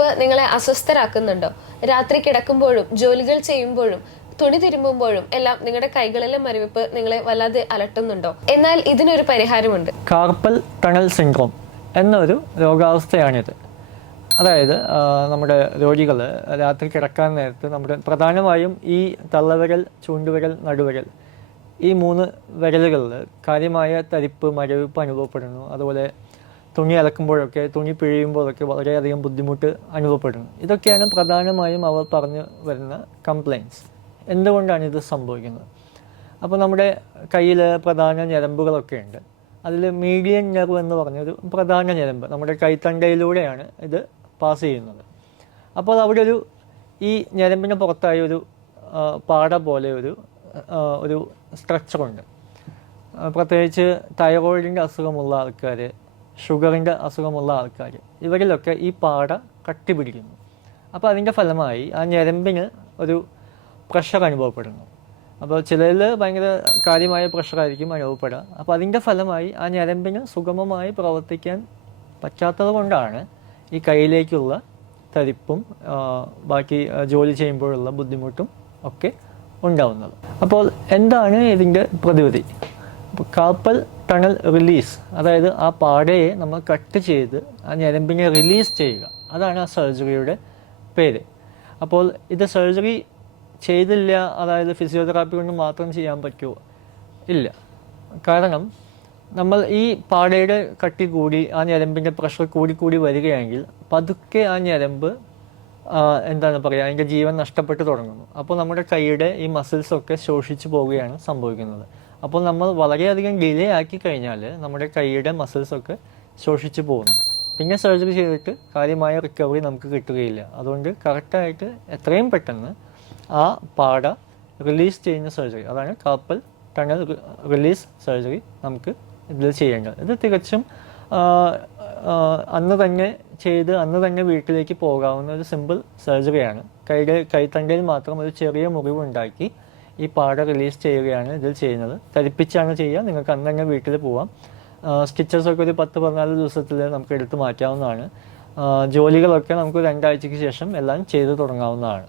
മരവിപ്പ് നിങ്ങളെ അസ്വസ്ഥരാക്കുന്നുണ്ടോ? രാത്രി കിടക്കുമ്പോഴും ജോലികൾ ചെയ്യുമ്പോഴും തുണി തിരുമ്പുമ്പോഴും എല്ലാം നിങ്ങളുടെ കൈകളിലെ മരവിപ്പ് നിങ്ങളെ വല്ലാതെ അലട്ടുന്നുണ്ടോ? എന്നാൽ ഇതിനൊരു പരിഹാരമുണ്ട്. കാർപ്പൽ ടണൽ സിൻഡ്രോം എന്നൊരു രോഗാവസ്ഥയാണിത്. അതായത് നമ്മുടെ രോഗികൾ രാത്രി കിടക്കാൻ നേരത്ത് നമ്മുടെ പ്രധാനമായും ഈ തള്ളവിരൽ ചൂണ്ടുവിരൽ നടുവിരൽ ഈ മൂന്ന് വിരലുകളിൽ കാര്യമായ തരിപ്പ് മരവിപ്പ് അനുഭവപ്പെടുന്നു. അതുപോലെ തുണി അലക്കുമ്പോഴൊക്കെ തുണി പിഴിയുമ്പോഴൊക്കെ വളരെയധികം ബുദ്ധിമുട്ട് അനുഭവപ്പെടുന്നു. ഇതൊക്കെയാണ് പ്രധാനമായും അവർ പറഞ്ഞു വരുന്ന കംപ്ലയിൻസ് എന്തുകൊണ്ടാണ് ഇത് സംഭവിക്കുന്നത്? അപ്പോൾ നമ്മുടെ കയ്യിൽ പ്രധാന ഞരമ്പുകളൊക്കെ ഉണ്ട്. അതിൽ മീഡിയൻ നെർവ് എന്ന് പറഞ്ഞൊരു പ്രധാന ഞരമ്പ് നമ്മുടെ കൈത്തണ്ടയിലൂടെയാണ് ഇത് പാസ് ചെയ്യുന്നത്. അപ്പോൾ അവിടെ ഒരു ഈ ഞരമ്പിന് പുറത്തായി ഒരു പാട പോലെ ഒരു ഒരു സ്ട്രക്ചറുണ്ട് പ്രത്യേകിച്ച് തൈറോയിഡിന്റെ അസുഖമുള്ള ആൾക്കാർ ഷുഗറിന്റെ അസുഖമുള്ള ആൾക്കാർ. ഇവരിലൊക്കെ ഈ പാട കട്ടി പിടിക്കുന്നു അപ്പോൾ അതിന്റെ ഫലമായി ആ ഞരമ്പിന് ഒരു പ്രഷർ അനുഭവപ്പെടുന്നു. അപ്പോൾ ചിലരിൽ ഭയങ്കര കാര്യമായ പ്രഷറായിരിക്കും അനുഭവപ്പെടുക. അപ്പോൾ അതിന്റെ ഫലമായി ആ ഞരമ്പിന് സുഗമമായി പ്രവർത്തിക്കാൻ പറ്റാത്തത് കൊണ്ടാണ് ഈ കയ്യിലേക്കുള്ള തരിപ്പും ബാക്കി ജോലി ചെയ്യുമ്പോഴുള്ള ബുദ്ധിമുട്ടും ഒക്കെ ഉണ്ടാവുന്നത്. അപ്പോൾ എന്താണ് ഇതിന്റെ പ്രതിവിധി? കാപ്പൽ ടണൽ റിലീസ് അതായത് ആ പാടയെ നമ്മൾ കട്ട് ചെയ്ത് ആ ഞരമ്പിനെ റിലീസ് ചെയ്യുക. അതാണ് ആ സർജറിയുടെ പേര്. അപ്പോൾ ഇത് സർജറി ചെയ്തില്ല അതായത് ഫിസിയോതെറാപ്പി കൊണ്ട് മാത്രം ചെയ്യാൻ പറ്റുമോ? ഇല്ല. കാരണം നമ്മൾ ഈ പാടയുടെ കട്ടി കൂടി ആ ഞരമ്പിന്റെ പ്രഷർ കൂടി കൂടി വരികയാണെങ്കിൽ പതുക്കെ ആ ഞരമ്പ് എന്താണ് പറയുക അതിന്റെ ജീവൻ നഷ്ടപ്പെട്ടു തുടങ്ങുന്നു. അപ്പോൾ നമ്മുടെ കൈയുടെ ഈ മസിൽസൊക്കെ ശോഷിച്ചു പോവുകയാണ് സംഭവിക്കുന്നത്. അപ്പോൾ നമ്മൾ വളരെയധികം ഡിലേ ആക്കി കഴിഞ്ഞാൽ നമ്മുടെ കൈയുടെ മസിൽസൊക്കെ ശോഷിച്ചു പോകുന്നു. പിന്നെ സർജറി ചെയ്തിട്ട് കാര്യമായ റിക്കവറി നമുക്ക് കിട്ടുകയില്ല. അതുകൊണ്ട് കറക്റ്റായിട്ട് എത്രയും പെട്ടെന്ന് ആ പാട റിലീസ് ചെയ്യുന്ന സർജറി അതാണ് കാപ്പൽ ടണൽ റിലീസ് സർജറി നമുക്ക് ഇതിൽ ചെയ്യേണ്ടത്. ഇത് തികച്ചും അന്ന് തന്നെ ചെയ്ത് അന്ന് തന്നെ വീട്ടിലേക്ക് പോകാവുന്ന ഒരു സിമ്പിൾ സർജറിയാണ് കൈയുടെ കൈത്തണ്ടയിൽ മാത്രം ഒരു ചെറിയ മുറിവ് ഉണ്ടാക്കി ഈ പാട റിലീസ് ചെയ്യുകയാണ് ഇതിൽ ചെയ്യുന്നത്. തരിപ്പിച്ചാണ് ചെയ്യുക. നിങ്ങൾക്ക് അന്ന് തന്നെ വീട്ടിൽ പോവാം. സ്റ്റിച്ചസ് ഒക്കെ ഒരു പത്ത് പതിനാല് ദിവസത്തിൽ നമുക്ക് എടുത്ത് മാറ്റാവുന്നതാണ്. ജോലികളൊക്കെ നമുക്ക് രണ്ടാഴ്ചയ്ക്ക് ശേഷം എല്ലാം ചെയ്തു തുടങ്ങാവുന്നതാണ്.